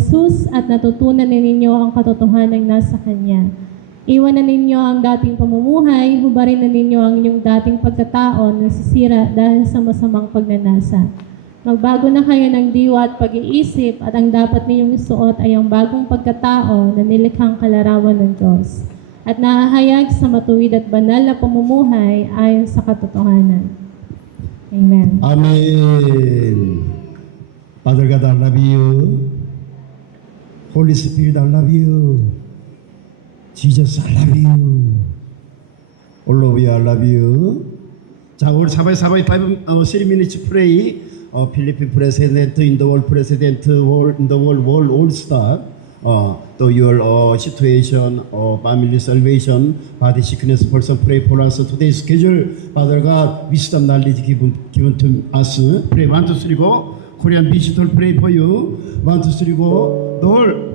Jesus at natutunan ninyo ang katotohanan nasa Kanya. Iwanan ninyo ang dating pamumuhay, hubarin na ninyo ang inyong dating pagkatao na nasisira dahil sa masamang pagnanasa. Magbago na kayo ng diwa at pag-iisip at ang dapat ninyong isuot ay ang bagong pagkatao na nilikhang kalarawan ng Diyos at nahahayag sa matuwid at banal na pamumuhay ayon sa katotohanan. Amen. Amen. Father God, I love you. Holy Spirit, I love you. Jesus, I love you. All of you, I love you. 자, 우리 사바이 3 minutes pray. Philippine President, in the world President, in the world all star. To your situation, family salvation, body sickness, person pray for us. Today's schedule, Father God, wisdom, knowledge given to us. Pray 1, 2, 3, go. Korean visitor pray for you. 1, 2, 3, go. Lord.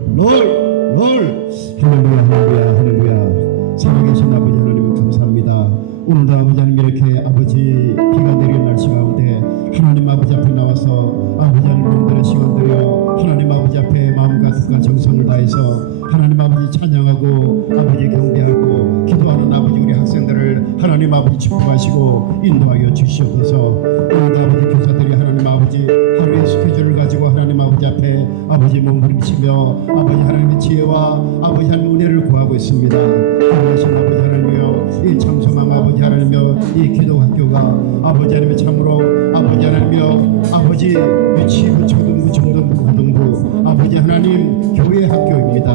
할렐루야. 살아계신 아버지 하나님 감사합니다. 오늘도 아버지 하나님 이렇게 아버지 비가 내리는 날씨 가운데 하나님 아버지 앞에 나와서 아버지 하나님 몸들의 시간 들여 하나님 아버지 앞에 마음과 뜻과 정성을 다해서 하나님 아버지 찬양하고 아버지 경배하고 기도하는 아버지 우리 학생들을 하나님 아버지 축복하시고 인도하여 주시옵소서. 오늘도 아버지 교사들이 하나님 아버지 하루의 스케줄을 가지고 하나님 아버지 앞에 아버지 몸부림치며 아버지 하나님의 지혜와 아버지 하나님 은혜를 구하고 있습니다. 하나님 아버지 하나님이여 이 참소망 아버지 하나님이여 이 기도학교가 아버지 하나님의 참으로 아버지 하나님이여 아버지 유치부 초등부 중등부 고등부 아버지 하나님 교회 학교입니다.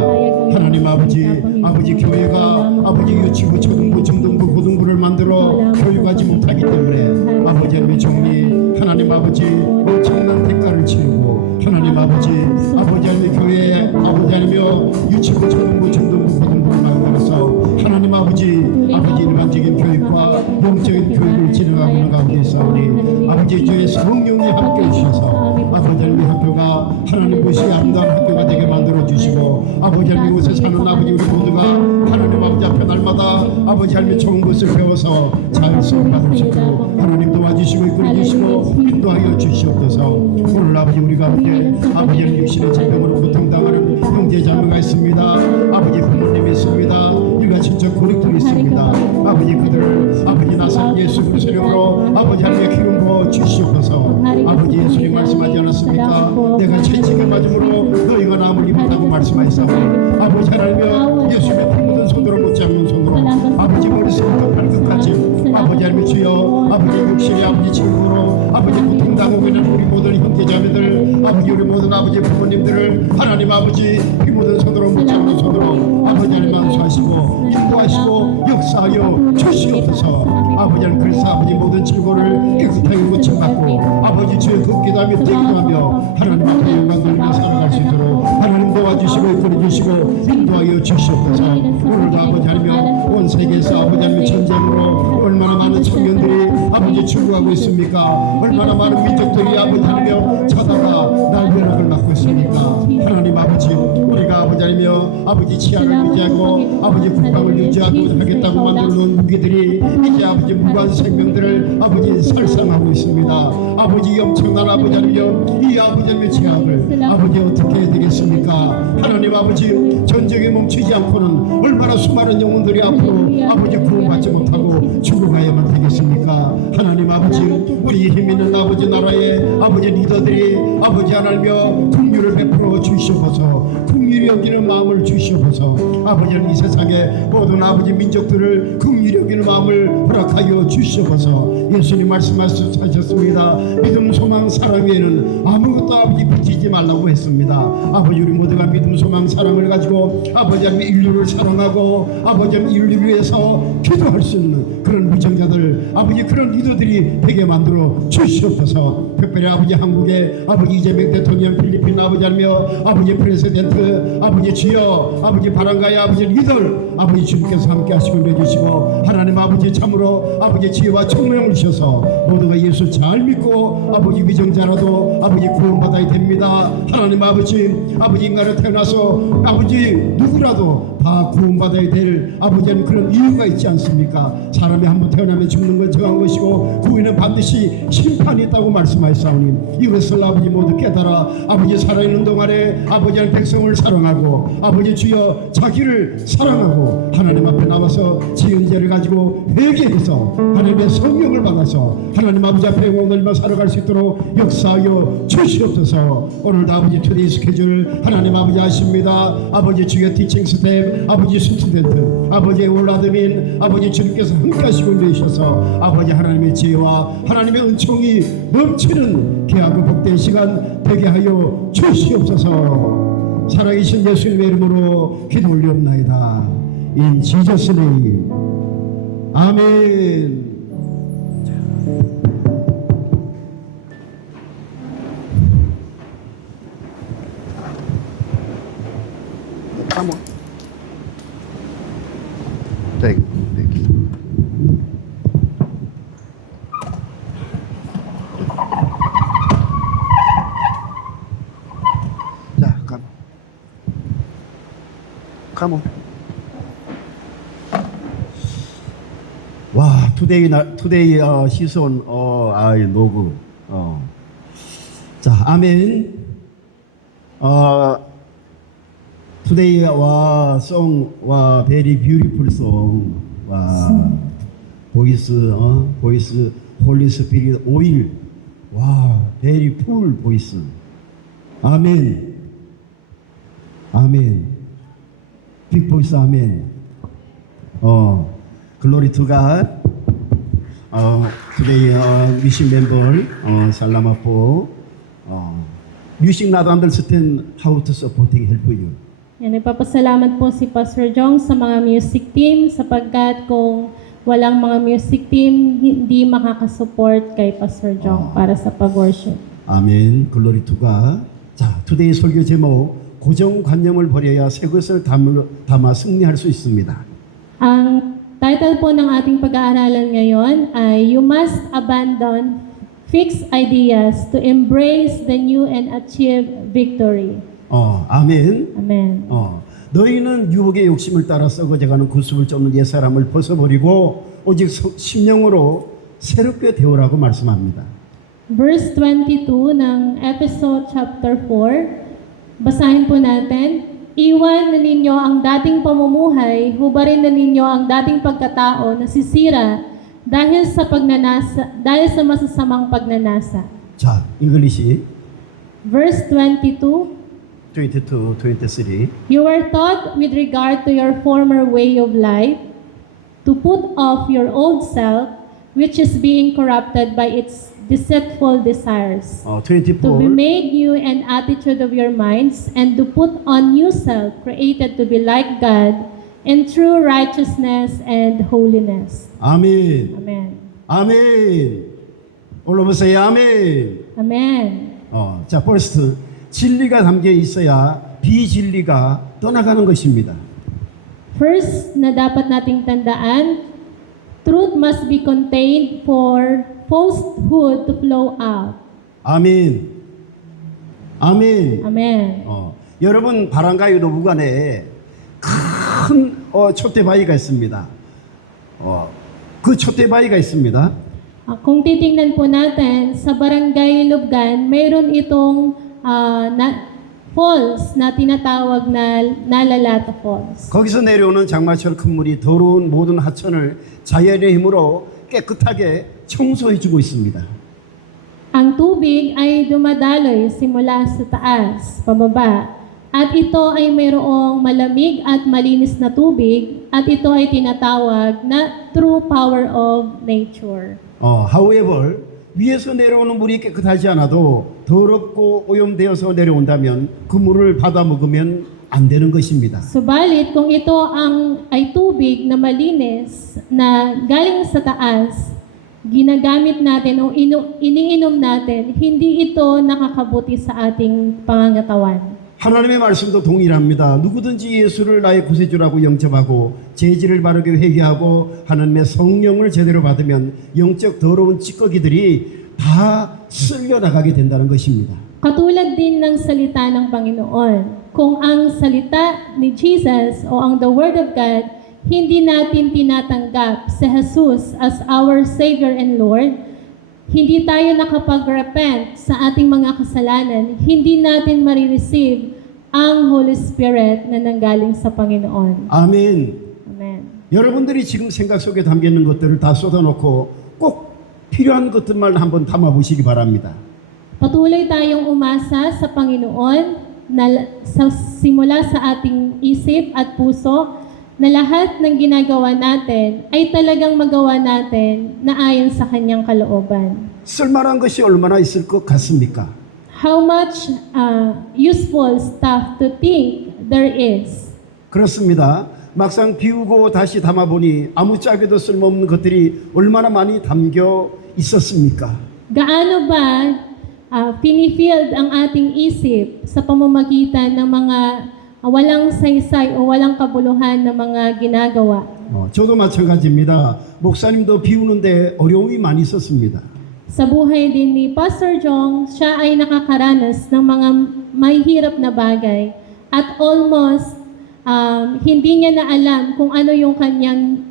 하나님 아버지 교회가 아버지 유치부 초등부 중등부 고등부를 만들어 교육하지 못하기 때문에 아버지 하나님의 종리 하나님 아버지 엄청난 대가를 치르고 하나님 아버지 하나님의 교회에 아버지 하나님이여 유치부 초등부 중등부 고등부를 만들어서 하나님 아버지 일반적인 교육과 영적인 교육을 진행하고 있는 가운데 있사오니 아버지 주의 성령이 함께해 주셔서 아버지 하나님의 학교가 하나님 것이 아름다운 학교가 되게 만들어 주시고 아버지 하나님 곳에 사는 아버지 우리 모두가 하나님 아버지 앞에 날마다 아버지 하나님의 좋은 것을 배워서 잘 수업받을 수 있도록 하나님 도와주시고 이끌어 주시고 인도하여 주시옵소서. 오늘 아버지 우리가 함께 아버지 하나님 육신의 질병으로 고통당하는 형제 자매가 있습니다. 아버지 부모님이 있습니다. 일가 친척 고객들이 있습니다. 아버지 그들을 아버지 나사렛 예수 그리스도의 이름으로 아버지 하나님의 기름 부어 주시옵소서. 아버지 예수님 말씀하지 않았습니까? 내가 채찍을 맞음으로 너희가 나음을 입었다고 말씀하셨사오니 아버지 하나님이여 예수님의 피 묻은 손으로 묻지 않는 손으로 아버지 머리부터 발끝까지 아버지 하나님 주여 아버지 육신의 아버지 친구로 아버지 고통당하고 있는 우리 모든 형제자매들 아버지 우리 모든 아버지 부모님들을 하나님 아버지 피 묻은 손으로 묻지 않는 손으로 아버지 하나님 안수하시고 인도하시고 역사하여 주시옵소서. 아버지 하나님 그래서 아버지 모든 질고를 깨끗하게 고침받고 아버지 주의 걷기도하며 뛰기도하며 하나님 앞에 영광 돌리며 살아갈 수 있도록 하나님 도와주시고 이끌어주시고 인도하여 주시옵소서. 오늘도 아버지 하나님여 온 세계에서 아버지 하나님 전쟁으로 얼마나 많은 청년들이 아버지 죽어가고 있습니까? 얼마나 많은 민족들이 아버지 하나님여 쳐다가 날벼락을 맞고 있습니까? 하나님 아버지 우리가 아버지 하나님여 아버지 치안을 유지하고 아버지 국방을 유지하고 하겠다고 만들어놓은 무기들이 이제 아버지 무고한 생명들을 아버지 살상하고 있습니다. 아버지 엄청난 아버지 하나님여 이 아버지 하나님의 제압을 아버지 어떻게 해야 되겠습니까? 하나님 아버지 전쟁에 멈추지 않고는 얼마나 수많은 영혼들이 앞으로 아버지 구원받지 못하고 죽어가야만 되겠습니까? 하나님 아버지 우리 힘 있는 아버지 나라의 아버지 리더들이 아버지 하나님여 긍휼을 베풀어 주시옵소서. 긍휼히 여기는 마음을 주시옵소서. 아버지는 이 세상에 모든 아버지 민족들을 긍휼히 여기는 마음을 허락하여 주시옵소서. 예수님 말씀하셨습니다. 믿음 소망 사랑 외에는 아무것도 아버지 붙이지 말라고 했습니다. 아버지 우리 모두가 믿음 소망 사랑을 가지고 아버지 하나님 인류를 사랑하고 아버지 하나님 인류를 위해서 기도할 수 있는 그런 무정자들 아버지 그런 리더들이 되게 만들어 주시옵소서. 특별히 아버지 한국의 아버지 이재명 대통령 필리핀 아버지 하며 아버지 프레시덴트 아버지 주여 아버지 바람가의 아버지 리더를 아버지 주님께서 함께 하시고 내주시고 하나님 아버지 참으로 아버지 지혜와 총명을 주셔서 모두가 예수 잘 믿고 아버지 위정자라도 아버지 구원받아야 됩니다. 하나님 아버지 인간을 태어나서 아버지 누구라도 다 구원받아야 될 아버지는 그런 이유가 있지 않습니까? 사람이 한번 태어나면 죽는 건 정한 것이고 그 후에는 반드시 심판이 있다고 말씀하셨사오니 이것을 아버지 모두 깨달아 아버지 살아있는 동안에 아버지는 백성을 사랑하고 아버지 주여 자기를 사랑하고 하나님 앞에 나와서 지은 죄를 가지고 회개해서 하나님의 성령을 받아서 하나님 아버지 앞에 오늘만 살아갈 수 있도록 역사하여 주시옵소서. 오늘도 아버지 투데이 스케줄 하나님 아버지 아십니다. 아버지 주의 티칭 스텝 아버지 스튜던트 아버지의 올라드민 아버지 주님께서 함께 하시고 계셔서 아버지 하나님의 지혜와 하나님의 은총이 넘치는 귀하고 복된 시간 되게 하여 주시옵소서. 살아계신 예수님의 이름으로 기도 올리옵나이다. In Jesus' name. 아멘. Come on. Thank you. 자, come on. 와, today 시선 노구. 자, 아멘. Today song very beautiful song. voice Holy Spirit oil. very full voice. 아멘. 아멘. Big voice 아멘. Glory to God. Today music member Salamapo. Music not understand how to supporting help you. Yan, nagpapasalamat po si Pastor Jong sa mga music team sapagkat kung walang mga music team, hindi makakasupport kay Pastor Jong para sa pag-worship. 아멘. Glory to God. 자, today 설교 제목 고정관념을 버려야 새 것을 담아 승리할 수 있습니다. Ang title po ng ating pag-aaralan ngayon ay You Must Abandon Fixed Ideas to Embrace the New and Achieve Victory. 아멘. Amen. 너희는 유혹의 욕심을 따라 썩어져가는 구습을 쫓는 옛사람을 벗어버리고 오직 심령으로 새롭게 되오라고 말씀합니다. Verse 22 ng episode chapter 4, basahin po natin, Iwan na ninyo ang dating pamumuhay, hubarin na ninyo ang dating pagkatao na sisira dahil sa masasamang pagnanasa. 자, English. Verse 22, 22, 23. You were taught with regard to your former way of life to put off your old self, which is being corrupted by its deceitful desires, 24. to be made new in attitude of your minds, and to put on new self, created to be like God, in true righteousness and holiness. 아멘. Amen. 아멘. 올라보세요. 아멘. Amen. 자, first 진리가 담겨 있어야 비진리가 떠나가는 것입니다. First na dapat nating tandaan, truth must be contained for falsehood to flow out. 아멘. 아멘. Amen. 여러분 바람가요 노부간에 큰 촛대바위가 있습니다. 그 촛대바위가 있습니다. Kung titingnan po natin, sa Barangay Lubgan, mayroon itong falls na tinatawag na Nalalata Falls. 거기서 내려오는 장마철 큰 물이 더러운 모든 하천을 자연의 힘으로 깨끗하게 청소해주고 있습니다. Ang tubig ay dumadaloy simula sa taas, pababa. At ito ay mayroong malamig at malinis na tubig at ito ay tinatawag na true power of nature. However, 위에서 내려오는 물이 깨끗하지 않아도 더럽고 오염되어서 내려온다면 그 물을 받아 먹으면 안 되는 것입니다. Subalit, kung ito ay tubig na malinis na galing sa taas, ginagamit natin o iniinom natin, hindi ito nakakabuti sa ating pangangatawan. 하나님의 말씀도 동일합니다. 누구든지 예수를 나의 구세주라고 영접하고 죄질을 바르게 회개하고 하나님의 성령을 제대로 받으면 영적 더러운 찌꺼기들이 다 쓸려 나가게 된다는 것입니다. Katulad din ng salita ng Panginoon. Kung ang salita ni Jesus o ang the Word of God, hindi natin tinatanggap si Jesus as our Savior and Lord, hindi tayo nakapag-repent sa ating mga kasalanan, hindi natin marireceive ang Holy Spirit na nanggaling sa Panginoon. 아멘. Amen. 여러분들이 지금 생각 속에 담겨 있는 것들을 다 쏟아놓고 꼭 필요한 것들만 한번 담아보시기 바랍니다. Patuloy tayong umasa sa Panginoon na simula sa ating isip at puso na lahat ng ginagawa natin ay talagang magawa natin na ayon sa kanyang kalooban. 쓸만한 것이 얼마나 있을 것 같습니까? How much useful stuff to think there is. 그렇습니다. 막상 비우고 다시 담아보니 아무짝에도 쓸모없는 것들이 얼마나 많이 담겨 있었습니까? Gaano ba pinifield ang ating isip sa pamamagitan ng mga walang saysay o walang kabuluhan na mga ginagawa? 저도 마찬가지입니다. 목사님도 비우는데 어려움이 많이 있었습니다. Sa buhay din ni Pastor Jong, siya ay nakakaranas ng mga mahihirap na bagay at almost hindi niya na alam kung ano yung kanyang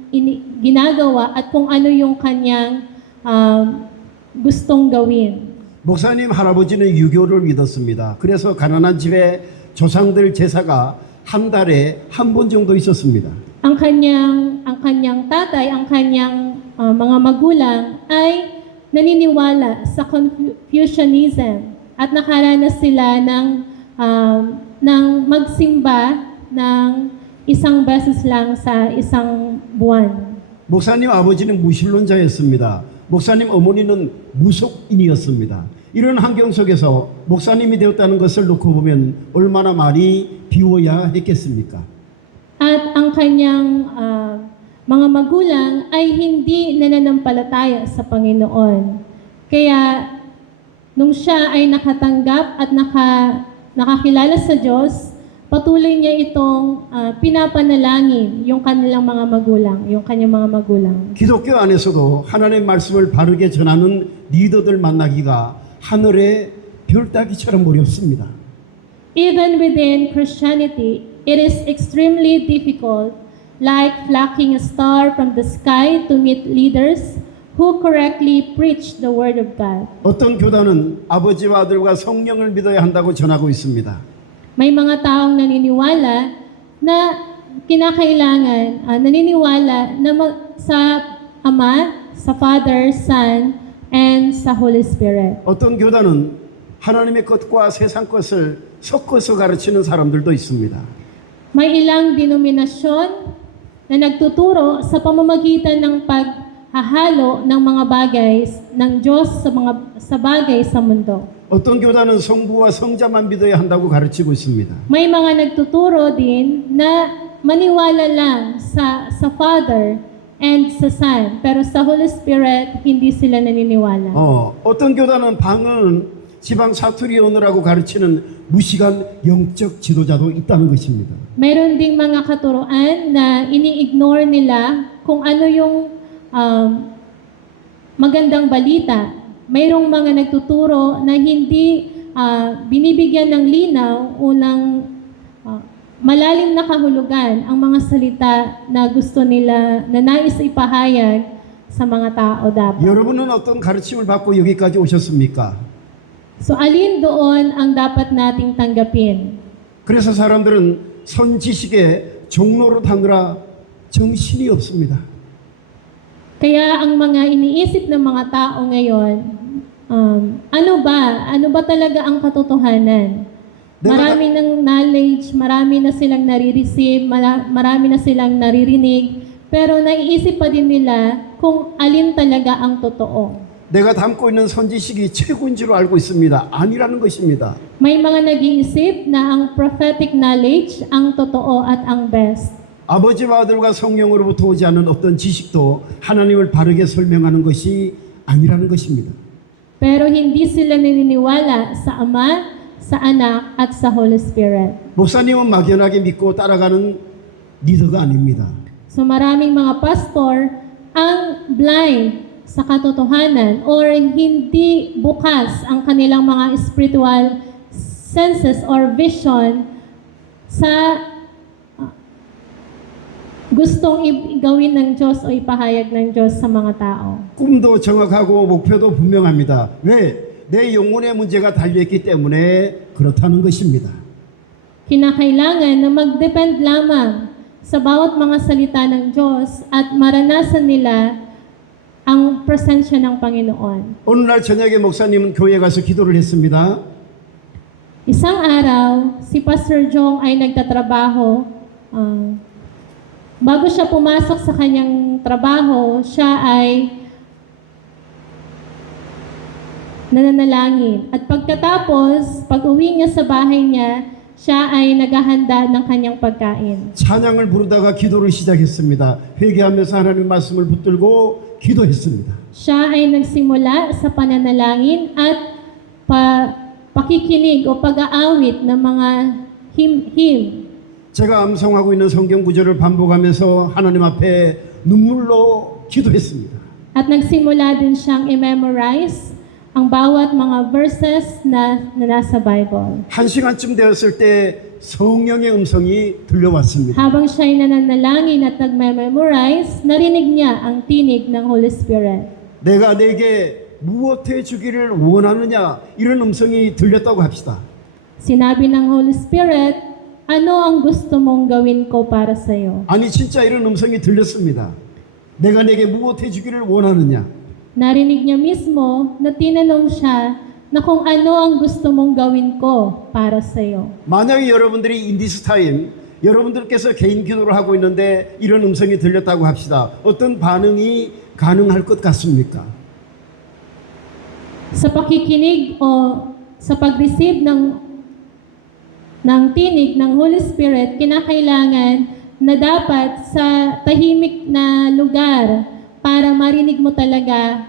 ginagawa at kung ano yung kanyang gustong gawin. 목사님 할아버지는 유교를 믿었습니다. 그래서 가난한 집에 조상들 제사가 한 달에 한 번 정도 있었습니다. Ang kanyang tatay, ang kanyang mga magulang ay naniniwala sa Confucianism at nakaranas sila ng magsimba ng isang beses lang sa isang buwan. 목사님 아버지는 무신론자였습니다. 목사님 어머니는 무속인이었습니다. 이런 환경 속에서 목사님이 되었다는 것을 놓고 보면 얼마나 많이 비워야 했겠습니까? At ang kanyang mga magulang ay hindi nananampalataya sa Panginoon. Kaya nung siya ay nakatanggap at nakakilala sa Diyos, patuloy niya itong pinapanalangin yung kanilang mga magulang, yung kanyang mga magulang. 기독교 안에서도 하나님의 말씀을 바르게 전하는 리더들 만나기가 하늘의 별 따기처럼 어렵습니다. Even within Christianity, it is extremely difficult, like flocking a star from the sky to meet leaders who correctly preach the Word of God. 어떤 교단은 아버지와 아들과 성령을 믿어야 한다고 전하고 있습니다. May mga taong naniniwala na kinakailangan, naniniwala na sa Ama, sa Father, Son, and sa Holy Spirit. 어떤 교단은 하나님의 것과 세상 것을 섞어서 가르치는 사람들도 있습니다. May ilang denominasyon na nagtuturo sa pamamagitan ng paghahalo ng mga bagay ng Diyos sa bagay sa mundo. 어떤 교단은 성부와 성자만 믿어야 한다고 가르치고 있습니다. May mga nagtuturo din na maniwala lang sa Father and sa Son, pero sa Holy Spirit hindi sila naniniwala. 어떤 교단은 방언은 지방 사투리 언어라고 가르치는 무식한 영적 지도자도 있다는 것입니다. Meron ding mga katuruan na ini-ignore nila kung ano yung magandang balita. Mayroong mga nagtuturo na hindi binibigyan ng linaw o ng malalim na kahulugan ang mga salita na gusto nila, na nais ipahayag sa mga tao dapat. 여러분은 어떤 가르침을 받고 여기까지 오셨습니까? So alin doon ang dapat nating tanggapin? 그래서 사람들은 선지식의 종로로 다느라 정신이 없습니다. Kaya ang mga iniisip ng mga tao ngayon, ano ba talaga ang katotohanan? Marami ng knowledge, marami na silang nare-receive, marami na silang naririnig, pero naiisip pa din nila kung alin talaga ang totoo. 내가 담고 있는 선지식이 최고인 줄 알고 있습니다. 아니라는 것입니다. May mga nag-iisip na ang prophetic knowledge ang totoo at ang best. 아버지와 아들과 성령으로부터 오지 않은 어떤 지식도 하나님을 바르게 설명하는 것이 아니라는 것입니다. Pero hindi sila naniniwala sa Ama, sa Anak, at sa Holy Spirit. 목사님은 막연하게 믿고 따라가는 리더가 아닙니다. So maraming mga pastor ang blind sa katotohanan or hindi bukas ang kanilang mga spiritual senses or vision sa gustong gawin ng Diyos o ipahayag ng Diyos sa mga tao. 꿈도 정확하고 목표도 분명합니다. 왜? 내 영혼의 문제가 달려있기 때문에 그렇다는 것입니다. Kinakailangan na mag-depend lamang sa bawat mga salita ng Diyos at maranasan nila ang presensya ng Panginoon. 어느 날 저녁에 목사님은 교회 가서 기도를 했습니다. Isang araw, si Pastor Jong ay nagtatrabaho. Bago siya pumasok sa kanyang trabaho, siya ay nananalangin. At pagkatapos, pag-uwi niya sa bahay niya, siya ay naghahanda ng kanyang pagkain. 찬양을 부르다가 기도를 시작했습니다. 회개하면서 하나님 말씀을 붙들고 기도했습니다. Siya ay nagsimula sa pananalangin at pakikinig o pag-aawit ng mga hymn. 제가 암송하고 있는 성경 구절을 반복하면서 하나님 앞에 눈물로 기도했습니다. At nagsimula din siyang i-memorize ang bawat mga verses na nasa Bible. 1시간쯤 되었을 때 성령의 음성이 들려왔습니다. Habang siya'y nananalangin at nagme-memorize, narinig niya ang tinig ng Holy Spirit. 내가 내게 무엇해 주기를 원하느냐 이런 음성이 들렸다고 합시다. Sinabi ng Holy Spirit, ano ang gusto mong gawin ko para sa iyo? 아니 진짜 이런 음성이 들렸습니다. 내가 내게 무엇해 주기를 원하느냐. Narinig niya mismo na tinanong siya na kung ano ang gusto mong gawin ko para sa iyo. 만약에 여러분들이 인디스 타임 여러분들께서 개인 기도를 하고 있는데 이런 음성이 들렸다고 합시다. 어떤 반응이 가능할 것 같습니까? Sa pakikinig o sa pag-receive ng tinig ng Holy Spirit, kinakailangan na dapat sa tahimik na lugar para marinig mo talaga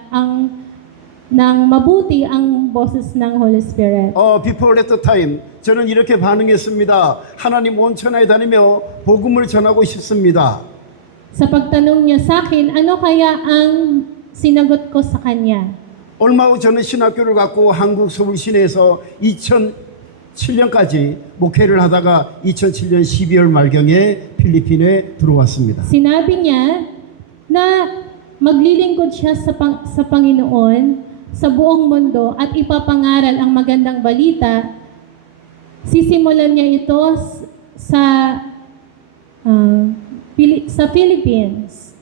ng mabuti ang boses ng Holy Spirit. Before that time 저는 이렇게 반응했습니다. 하나님 온 천하에 다니며 복음을 전하고 싶습니다. Sa pagtanong niya sa akin, ano kaya ang sinagot ko sa kanya? 얼마 후 저는 신학교를 갖고 한국 서울 시내에서 2007년까지 목회를 하다가 2007년 12월 말경에 필리핀에 들어왔습니다. Sinabi niya na maglilingkod siya sa Panginoon sa buong mundo at ipapangaral ang magandang balita. Sisimulan niya ito sa Philippines.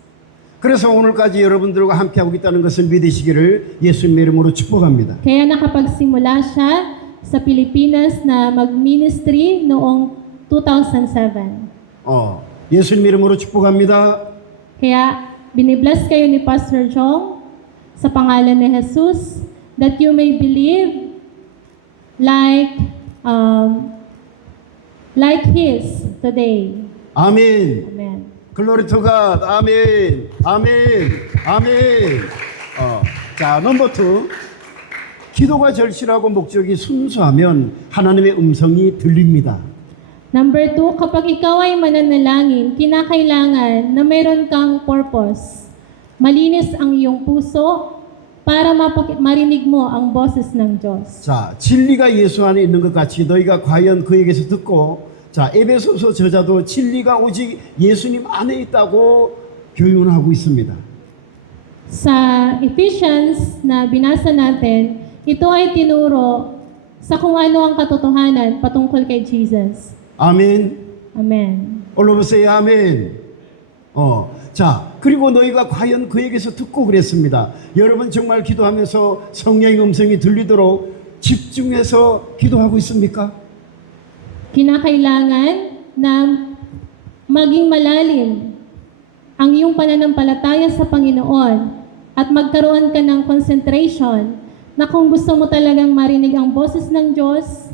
그래서 오늘까지 여러분들과 함께하고 있다는 것을 믿으시기를 예수님의 이름으로 축복합니다. Kaya nakapagsimula siya sa Pilipinas na mag-ministry noong 2007. 예수님 이름으로 축복합니다. Kaya binibless kayo ni Pastor Jong sa pangalan ni Jesus that you may believe like His today. 아멘. Amen. 글로리 투 갓. 아멘. 아멘. 아멘. 자, 넘버 2. 기도가 절실하고 목적이 순수하면 하나님의 음성이 들립니다. Number 2, kapag ikaw ay mananalangin, kinakailangan na mayroon kang purpose. Malinis ang iyong puso para marinig mo ang boses ng Diyos. 자, 진리가 예수 안에 있는 것 같이 너희가 과연 그에게서 듣고 자, 에베소서 저자도 진리가 오직 예수님 안에 있다고 교훈을 하고 있습니다. Sa Ephesians na binasa natin, ito ay tinuro sa kung ano ang katotohanan patungkol kay Jesus. 아멘. Amen. 올라보세요. 아멘. 자, 그리고 너희가 과연 그에게서 듣고 그랬습니다. 여러분 정말 기도하면서 성령의 음성이 들리도록 집중해서 기도하고 있습니까? Kinakailangan na maging malalim ang iyong pananampalataya sa Panginoon at magkaroon ka ng concentration na kung gusto mo talagang marinig ang boses ng Diyos,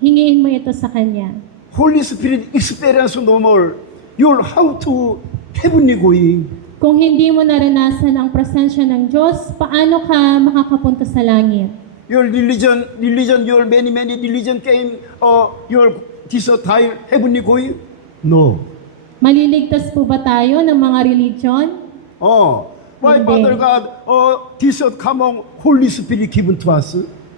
hingiin mo ito sa Kanya. Holy Spirit experience no more. You're how to heavenly going. Kung hindi mo naranasan ang presensya ng Diyos, paano ka makakapunta sa langit? Your religion, your many religion came, your desire heavenly going? No. Maliligtas po ba tayo ng mga religion? Why Hindi. Father God, this come on Holy Spirit given to us?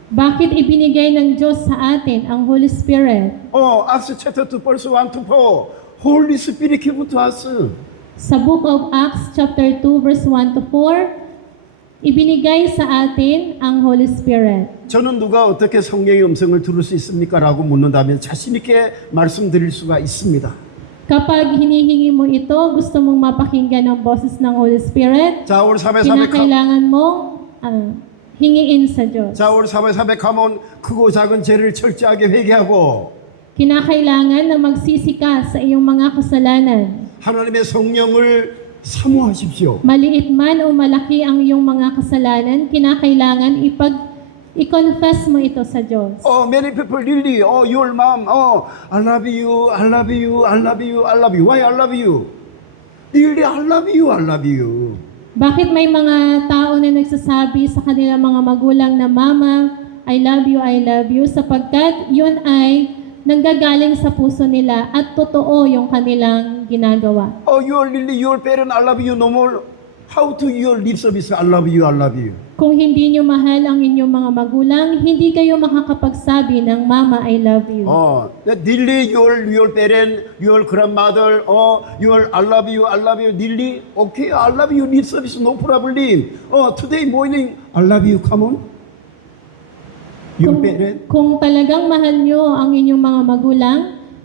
Bakit ibinigay ng Diyos sa atin ang Holy Spirit? Acts chapter 2 verse 1 to 4. Holy Spirit given to us. Sa Book of Acts chapter 2 verse 1 to 4, ibinigay sa atin ang Holy Spirit. 저는 누가 어떻게 성령의 음성을 들을 수 있습니까? 라고 묻는다면 자신 있게 말씀드릴 수가 있습니다. Kapag hinihingi mo ito, gusto mong mapakinggan ang boses ng Holy Spirit, 자, 우리 사배 kinakailangan mong hingiin sa Diyos. 자, 우리 사배 가면 크고 작은 죄를 철저하게 회개하고 Kinakailangan na magsisi ka sa iyong mga kasalanan. 하나님의 성령을 사모하십시오. Maliit man o malaki ang iyong mga kasalanan, kinakailangan i-confess mo ito sa Diyos. Many people really, your mom, I love you, I love you, I love you, I love you. Why I love you? Really, I love you, I love you. Bakit may mga tao na nagsasabi sa kanilang mga magulang na, Mama, I love you, sapagkat yun ay nanggagaling sa puso nila at totoo yung kanilang ginagawa. Your parent, I love you no more. How to your lip service, I love you, I love you. Kung hindi nyo mahal ang inyong mga magulang, hindi kayo makakapagsabi ng, Mama, I love you. Really, your parent, your grandmother, your I love you, really, okay, I love you, lip service, no problem. Today morning, I love you, come on. Your parent. Kung talagang mahal nyo ang inyong mga magulang,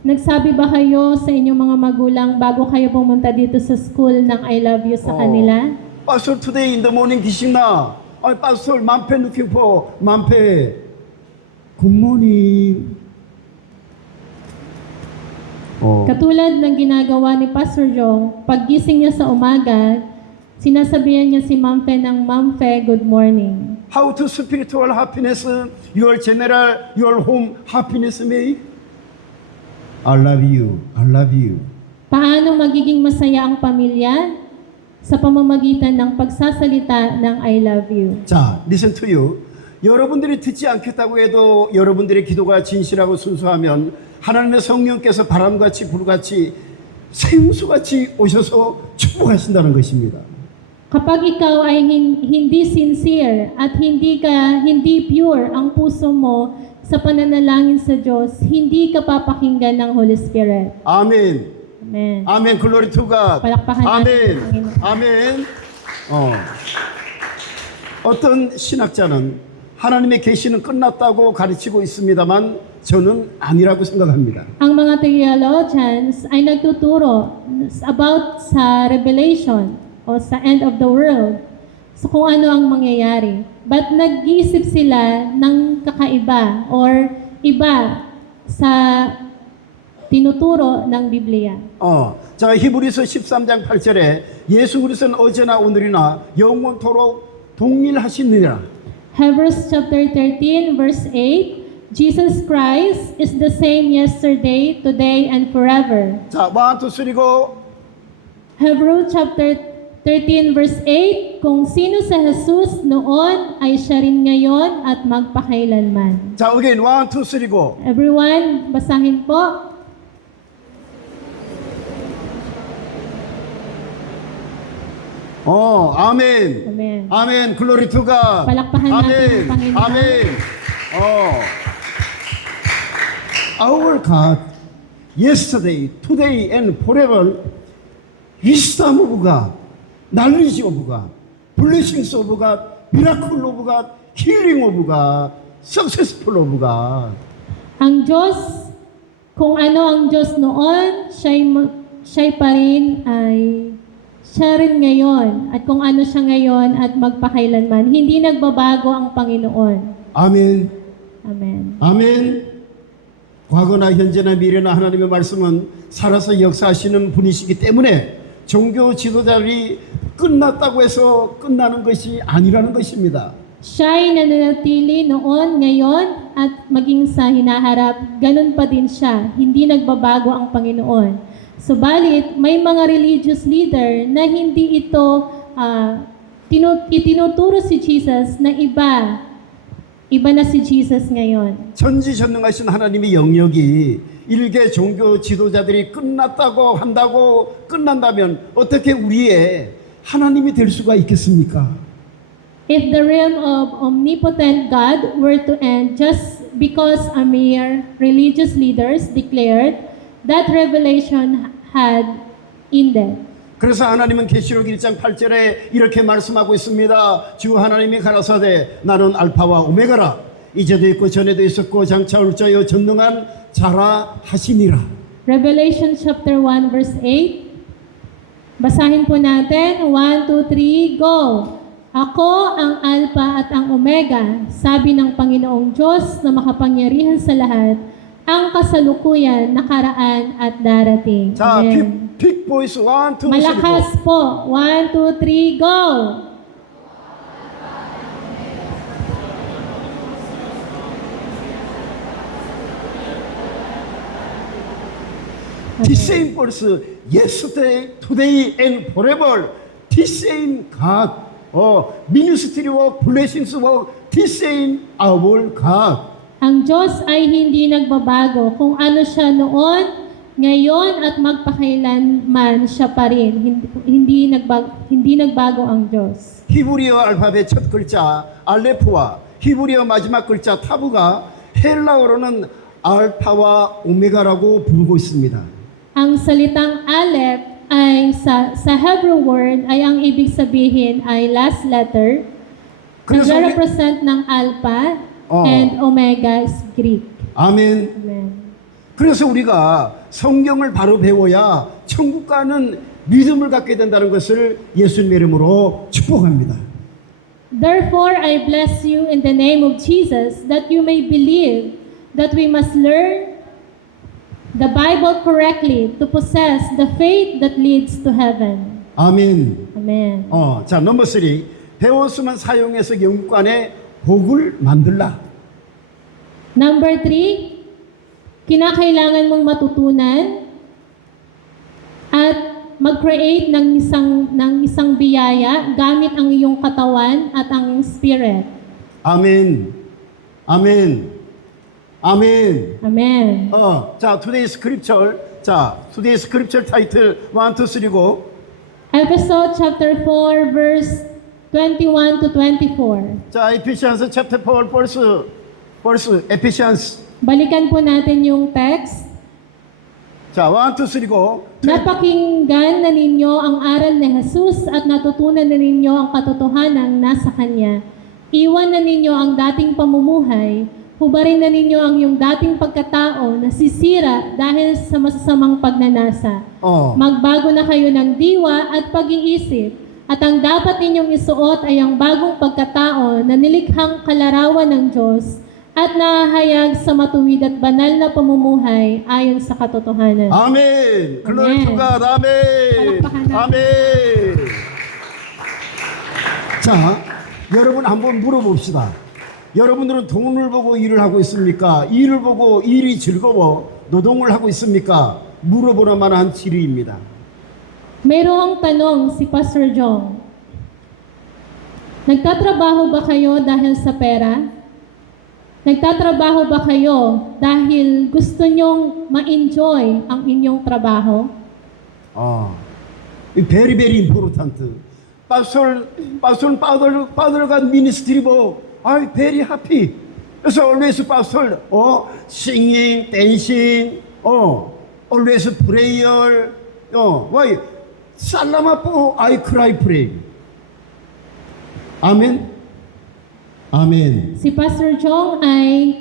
nagsabi ba kayo sa inyong mga magulang bago kayo pumunta dito sa school ng I love you sa kanila? Pastor, today in the morning gising na. Pastor, 만패 looking for 만패. Good morning. Katulad ng ginagawa ni Pastor Jong, paggising niya sa umaga, sinasabihan niya si Ma'am Fe ng, Ma'am Fe, good morning. How to spiritual happiness, your general, your home happiness make? I love you. I love you. Paano magiging masaya ang pamilya? Sa pamamagitan ng pagsasalita ng I love you. 자, listen to you. 여러분들이 듣지 않겠다고 해도 여러분들의 기도가 진실하고 순수하면 하나님의 성령께서 바람같이 불같이 생수같이 오셔서 축복하신다는 것입니다. Kapag ikaw ay hindi sincere at hindi pure ang puso mo sa pananalangin sa Diyos, hindi ka papakinggan ng Holy Spirit. 아멘. Amen. 아멘. 글로리 투 갓. Palakpakan natin ang 아멘. 아멘. 어떤 신학자는 하나님의 계시는 끝났다고 가르치고 있습니다만 저는 아니라고 생각합니다. Ang mga theologians ay nagtuturo about sa revelation o sa end of the world. So kung ano ang mangyayari. But nag-iisip sila ng kakaiba or iba sa tinuturo ng Biblia. 자, 히브리서 13장 8절에 예수 그리스도는 어제나 오늘이나 영원토록 동일하시느니라. Hebrews chapter 13 verse 8, Jesus Christ is the same yesterday, today, and forever. 자, 1, 2, 3, go. Hebrews chapter 13 verse 8, kung sino sa Jesus noon ay siya rin ngayon at magpakailanman. 자, again, 1, 2, 3, go. Everyone, basahin po. 아멘. Amen. 아멘. 글로리 투 갓. Palakpakan natin 아멘. ang Panginoon. 아멘. Our God, yesterday, today, and forever, wisdom of God, knowledge of God, blessings of God, miracle of God, healing of God, successful of God. Ang Diyos, kung ano ang Diyos noon, siya pa rin ay siya rin ngayon. At kung ano siya ngayon at magpakailanman, hindi nagbabago ang Panginoon. 아멘. Amen. 아멘. 과거나 현재나 미래나 하나님의 말씀은 살아서 역사하시는 분이시기 때문에 종교 지도자들이 끝났다고 해서 끝나는 것이 아니라는 것입니다. Siya'y nananatili noon, ngayon, at maging sa hinaharap, ganun pa din siya. Hindi nagbabago ang Panginoon. Subalit, may mga religious leader na hindi ito itinuturo si Jesus na iba na si Jesus ngayon. 전지전능하신 하나님의 영역이 일개 종교 지도자들이 끝났다고 한다고 끝난다면 어떻게 우리의 하나님이 될 수가 있겠습니까? If the realm of omnipotent God were to end just because a mere religious leaders declared that revelation had ended. 그래서 하나님은 계시록 1장 8절에 이렇게 말씀하고 있습니다. 주 하나님이 가라사대 나는 알파와 오메가라. 이제도 있고 전에도 있었고 장차 올 자여 전능한 자라 하시니라. Revelation chapter 1 verse 8. Basahin po natin. 1, 2, 3, go! Ako ang Alpha at ang Omega, sabi ng Panginoong Diyos na makapangyarihan sa lahat, ang kasalukuyan, nakaraan at darating. 자, Amen. 빅 보이스 1, 2, 3. Malakas po. 1, 2, 3, go! The same verse, yesterday, today, and forever. The same God. Ministry work, blessings work. The same our God. Ang Diyos ay hindi nagbabago. Kung ano siya noon, ngayon at magpakailanman siya pa rin. Hindi nagbago ang Diyos. 히브리어 알파벳 첫 글자 알레프와 히브리어 마지막 글자 타브가 헬라어로는 알파와 오메가라고 부르고 있습니다. Ang salitang Aleph ay sa Hebrew word ay ang ibig sabihin ay last letter. 그래서 우리- Nagre-represent ng Alpha Oh. and Omega is Greek. 아멘. Amen. 그래서 우리가 성경을 바로 배워야 천국 가는 믿음을 갖게 된다는 것을 예수님의 이름으로 축복합니다. Therefore, I bless you in the name of Jesus that you may believe that we must learn the Bible correctly to possess the faith that leads to heaven. 아멘. Amen. 자, 넘버 3. 배웠으면 사용해서 영육간에 복을 만들라. Number 3, kinakailangan mong matutunan at mag-create ng isang biyaya gamit ang iyong katawan at ang iyong spirit. 아멘. 아멘. 아멘. Amen. 자, today's scripture. 자, today's scripture title 1, 2, 3 고. Episode chapter 4 verse 21 to 24. 자, Ephesians chapter 4 verse Ephesians. Balikan po natin yung text. 자, 1, 2, 3 고. Napakinggan na ninyo ang aral ni Jesus at natutunan na ninyo ang katotohanan nasa Kanya. Iwan na ninyo ang dating pamumuhay, hubarin na ninyo ang iyong dating pagkatao na sisira dahil sa masasamang pagnanasa. Magbago na kayo ng diwa at pag-iisip, at ang dapat ninyong isuot ay ang bagong pagkatao na nilikhang kalarawan ng Diyos at nahahayag sa matuwid at banal na pamumuhay ayon sa katotohanan. 아멘. Glory to Amen. God. 아멘. palakpakan natin. 아멘. 자, 여러분 한번 물어봅시다. 여러분들은 돈을 보고 일을 하고 있습니까? 일을 보고 일이 즐거워 노동을 하고 있습니까? 물어보는 만한 질의입니다. Mayroong tanong si Pastor Jong. Nagtatrabaho ba kayo dahil sa pera? Nagtatrabaho ba kayo dahil gusto nyong ma-enjoy ang inyong trabaho? Very, very important. Pastor got ministry, I'm very happy. So always pastor, singing, dancing, always prayer, why? Salama po, I cry, pray. Amen. Amen. Si Pastor Jong ay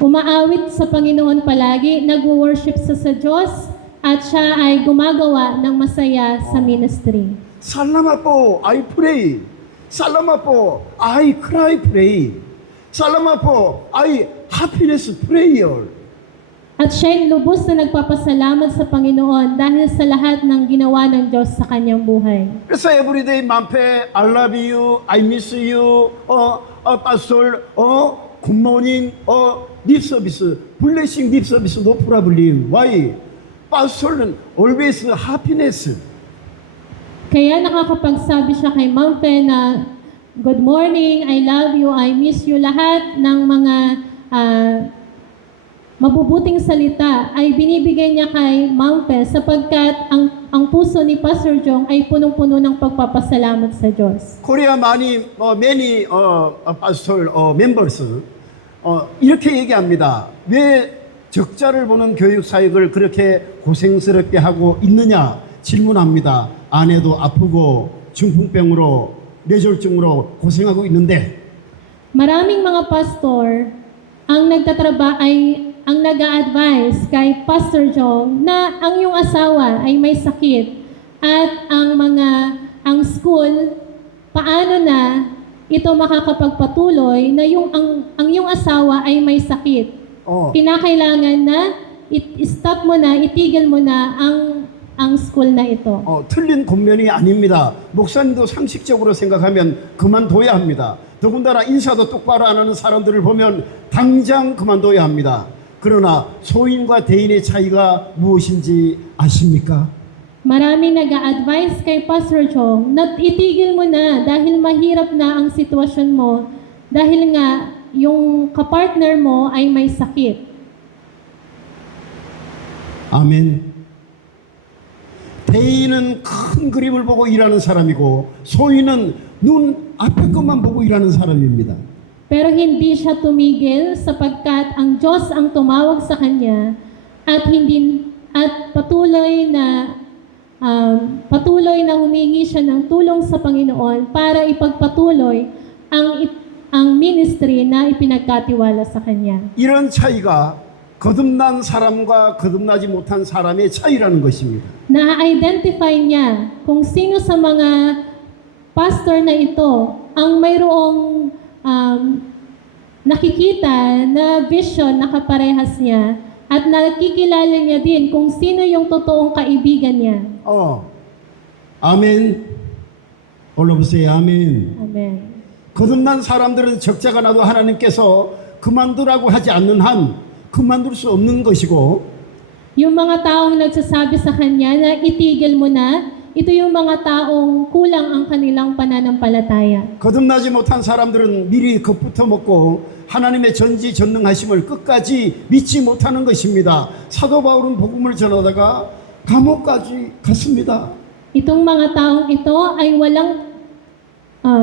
umaawit sa Panginoon palagi, nag-worship sa Diyos, at siya ay gumagawa ng masaya sa ministry. Salama po, I pray. Salama po, I cry, pray. Salama po, I happiness prayer. At siya'y lubos na nagpapasalamat sa Panginoon dahil sa lahat ng ginawa ng Diyos sa kanyang buhay. 그래서 everyday 만패, I love you, I miss you, pastor, good morning, lip service, blessing lip service, no problem. Why? Pastor는 always happiness. Kaya nakakapagsabi siya kay Ma'am Fe na, good morning, I love you, I miss you, lahat ng mga mabubuting salita ay binibigay niya kay Ma'am Pe sapagkat ang puso ni Pastor Jong ay punong-puno ng pagpapasalamat sa Diyos. Korea many pastor members 이렇게 얘기합니다. 왜 적자를 보는 교육 사역을 그렇게 고생스럽게 하고 있느냐 질문합니다. 아내도 아프고 중풍병으로 뇌졸중으로 고생하고 있는데 Maraming mga pastor ang nag-a-advise kay Pastor Jong na ang iyong asawa ay may sakit at ang school paano na ito makakapagpatuloy na ang iyong asawa ay may sakit. Kinakailangan na stop mo na, itigil mo na ang school na ito. 틀린 권면이 아닙니다. 목사님도 상식적으로 생각하면 그만둬야 합니다. 더군다나 인사도 똑바로 안 하는 사람들을 보면 당장 그만둬야 합니다. 그러나 소인과 대인의 차이가 무엇인지 아십니까? Marami nag-a-advise kay Pastor Chong na itigil mo na dahil mahirap na ang sitwasyon mo dahil nga yung kapartner mo ay may sakit. 아멘. 대인은 큰 그림을 보고 일하는 사람이고 소인은 눈 앞에 것만 보고 일하는 사람입니다. Pero hindi siya tumigil sapagkat ang Diyos ang tumawag sa kanya at patuloy na humingi siya ng tulong sa Panginoon para ipagpatuloy ang ministry na ipinagkatiwala sa kanya. 이런 차이가 거듭난 사람과 거듭나지 못한 사람의 차이라는 것입니다. Na-identify niya kung sino sa mga pastor na ito ang mayroong nakikita na vision na kaparehas niya at nakikilala niya din kung sino yung totoong kaibigan niya. 아멘. 올라보세요. 아멘. Amen. 거듭난 사람들은 적자가 나도 하나님께서 그만두라고 하지 않는 한 그만둘 수 없는 것이고 Yung mga taong nagsasabi sa kanya na itigil mo na, ito yung mga taong kulang ang kanilang pananampalataya. 거듭나지 못한 사람들은 미리 겁부터 먹고 하나님의 전지전능하심을 끝까지 믿지 못하는 것입니다. 사도 바울은 복음을 전하다가 감옥까지 갔습니다. Itong mga taong ito ay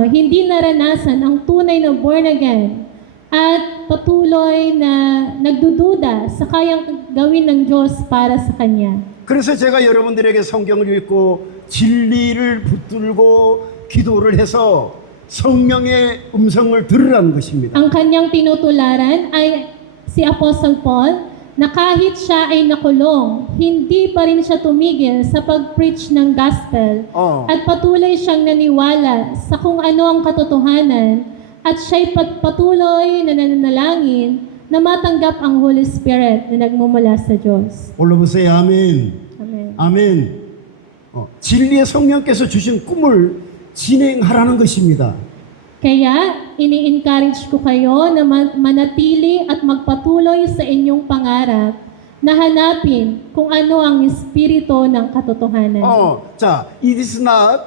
hindi naranasan ang tunay na born again at patuloy na nagdududa sa kayang gawin ng Diyos para sa Kanya. 그래서 제가 여러분들에게 성경을 읽고 진리를 붙들고 기도를 해서 성령의 음성을 들으라는 것입니다. Ang kanyang tinutularan ay si Apostle Paul na kahit siya ay nakulong, hindi pa rin siya tumigil sa pag-preach ng gospel at patuloy siyang naniwala sa kung ano ang katotohanan at siya'y patuloy na nananalangin na matanggap ang Holy Spirit na nagmumula sa Diyos. 올라보세요. 아멘. Amen. 아멘. 진리의 성령께서 주신 꿈을 진행하라는 것입니다. Kaya, ini-encourage ko kayo na manatili at magpatuloy sa inyong pangarap na hanapin kung ano ang espiritu ng katotohanan. 자, it is not,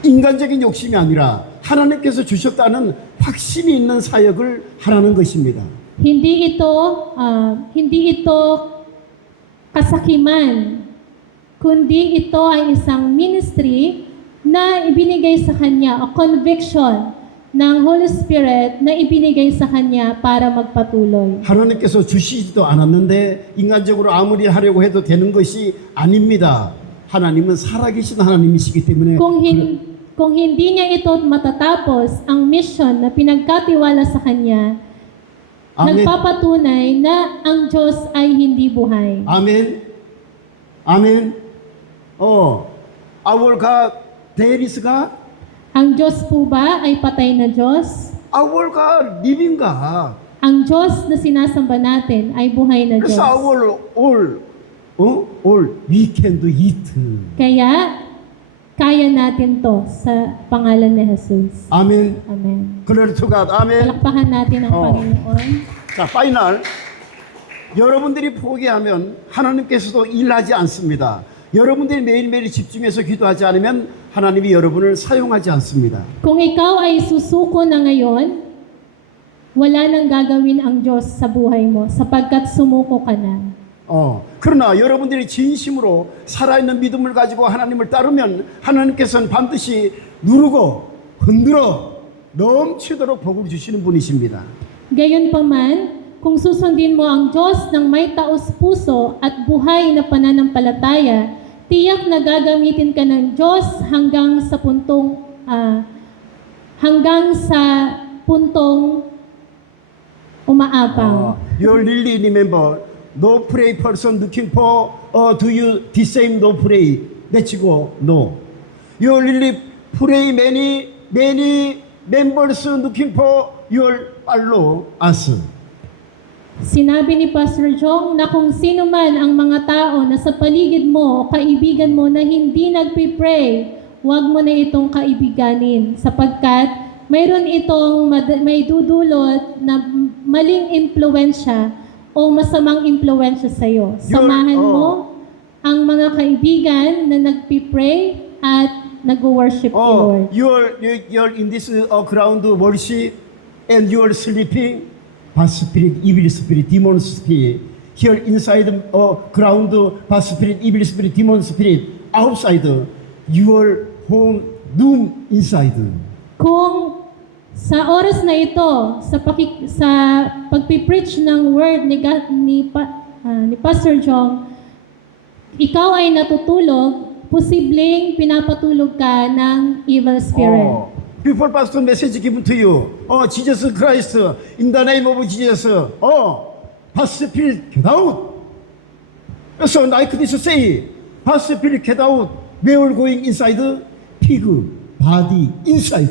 인간적인 욕심이 아니라 하나님께서 주셨다는 확신이 있는 사역을 하라는 것입니다. Hindi ito kasakiman, kundi ito ay isang ministry na ibinigay sa kanya, o conviction ng Holy Spirit na ibinigay sa kanya para magpatuloy. 하나님께서 주시지도 않았는데 인간적으로 아무리 하려고 해도 되는 것이 아닙니다. 하나님은 살아계신 하나님이시기 때문에 Kung hindi niya ito matatapos ang mission na pinagkatiwala sa kanya, Amen. nagpapatunay na ang Diyos ay hindi buhay. 아멘. 아멘. Our God, there is God. Ang Diyos po ba ay patay na Diyos? Our God, living God. Ang Diyos na sinasamba natin ay buhay na Diyos. 그래서 all we can do it. Kaya, kaya natin to sa pangalan ni Jesus. 아멘. Amen. Glory to God. 아멘. Palakpakan natin ang Panginoon. 자, 파이널. 여러분들이 포기하면 하나님께서도 일하지 않습니다. 여러분들이 매일매일 집중해서 기도하지 않으면 하나님이 여러분을 사용하지 않습니다. Kung ikaw ay susuko na ngayon, wala nang gagawin ang Diyos sa buhay mo sapagkat sumuko ka na. 그러나 여러분들이 진심으로 살아있는 믿음을 가지고 하나님을 따르면 하나님께서는 반드시 누르고 흔들어 넘치도록 복을 주시는 분이십니다. Gayunpaman, kung susundin mo ang Diyos ng may taos puso at buhay na pananampalataya, tiyak na gagamitin ka ng Diyos hanggang sa puntong umaapaw. You really remember, no pray person looking for, do you the same no pray? Let's go, no. You really pray many members looking for your follow us. Sinabi ni Pastor Jong na kung sino man ang mga tao na sa paligid mo o kaibigan mo na hindi nagpipray, huwag mo na itong kaibiganin sapagkat mayroon itong may dudulot na maling impluensya o masamang impluensya sa iyo. Samahan mo ang mga kaibigan na nagpipray at nag-worship the Lord. You're in this ground worship and you're sleeping. Bad spirit, evil spirit, demon spirit. Here inside ground, bad spirit, evil spirit, demon spirit. Outside, your home, doom inside. Kung sa oras na ito, sa pagpipreach ng word ni Pastor Jong, ikaw ay natutulog, posibleng pinapatulog ka ng evil spirit. Before pastor message given to you, Jesus Christ, in the name of Jesus, bad spirit get out. So like this say, bad spirit get out. Where going inside? Pig, body, inside.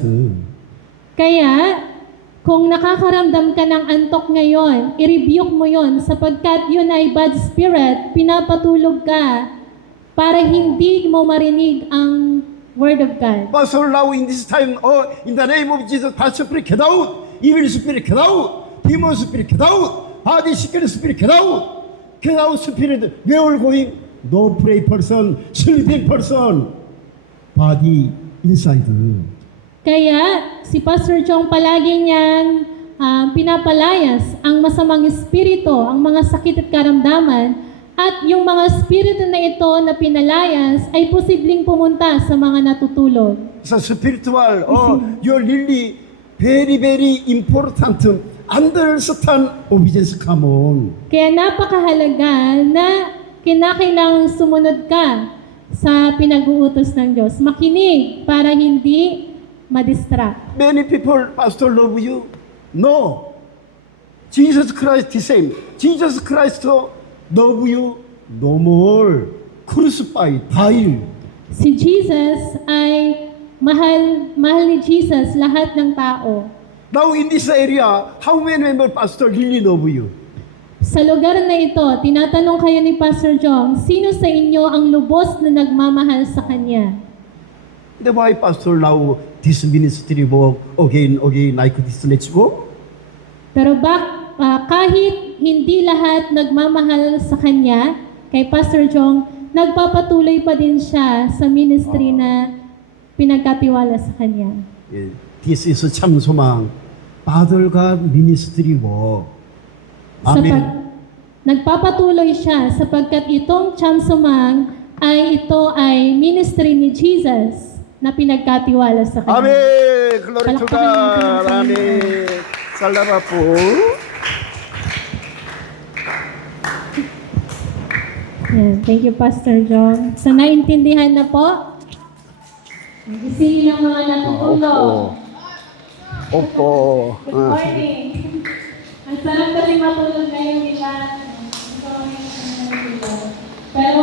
Kaya, kung nakakaramdam ka ng antok ngayon, i-rebuke mo yon sapagkat yun ay bad spirit, pinapatulog ka para hindi mo marinig ang Word of God. Pastor, now in this time, in the name of Jesus, bad spirit get out, evil spirit get out, demon spirit get out, body sickness spirit get out spirit. Where going? No pray person, sleeping person, body inside. Kaya si Pastor Chong palagi niyang pinapalayas ang masamang espiritu, ang mga sakit at karamdaman, at yung mga espiritu na ito na pinalayas ay posibleng pumunta sa mga natutulog. So spiritual, you're really very important. Understand obedience, come on. Kaya napakahalaga na kinakailangang sumunod ka sa pinag-uutos ng Diyos. Makinig para hindi ma-distract. Many people, Pastor, love you. No. Jesus Christ the same. Jesus Christ love you no more. Crucified, died. Si Jesus ay mahal ni Jesus lahat ng tao. Now in this area, how many members, Pastor, really love you? Sa lugar na ito, tinatanong kayo ni Pastor Jong, sino sa inyo ang lubos na nagmamahal sa Kanya? Then why, Pastor, now this ministry work again, like this, let's go? Pero kahit hindi lahat nagmamahal sa Kanya, kay Pastor Jong, nagpapatuloy pa din siya sa ministry na pinagkatiwala sa Kanya. This is 참소망. Father가 ministry work. Amen. Nagpapatuloy siya sapagkat itong Chamsumang ito ay ministry ni Jesus na pinagkatiwala sa Kanya. Amen. Glory to Palakpakan natin ang God. Panginoon. Amen. Salamat po. Yan. Thank you, Pastor John. So, naintindihan na po? Isipin ng mga natutulog. Opo. Good morning. Ang sarap kasi matulog ngayon, di ba? Pero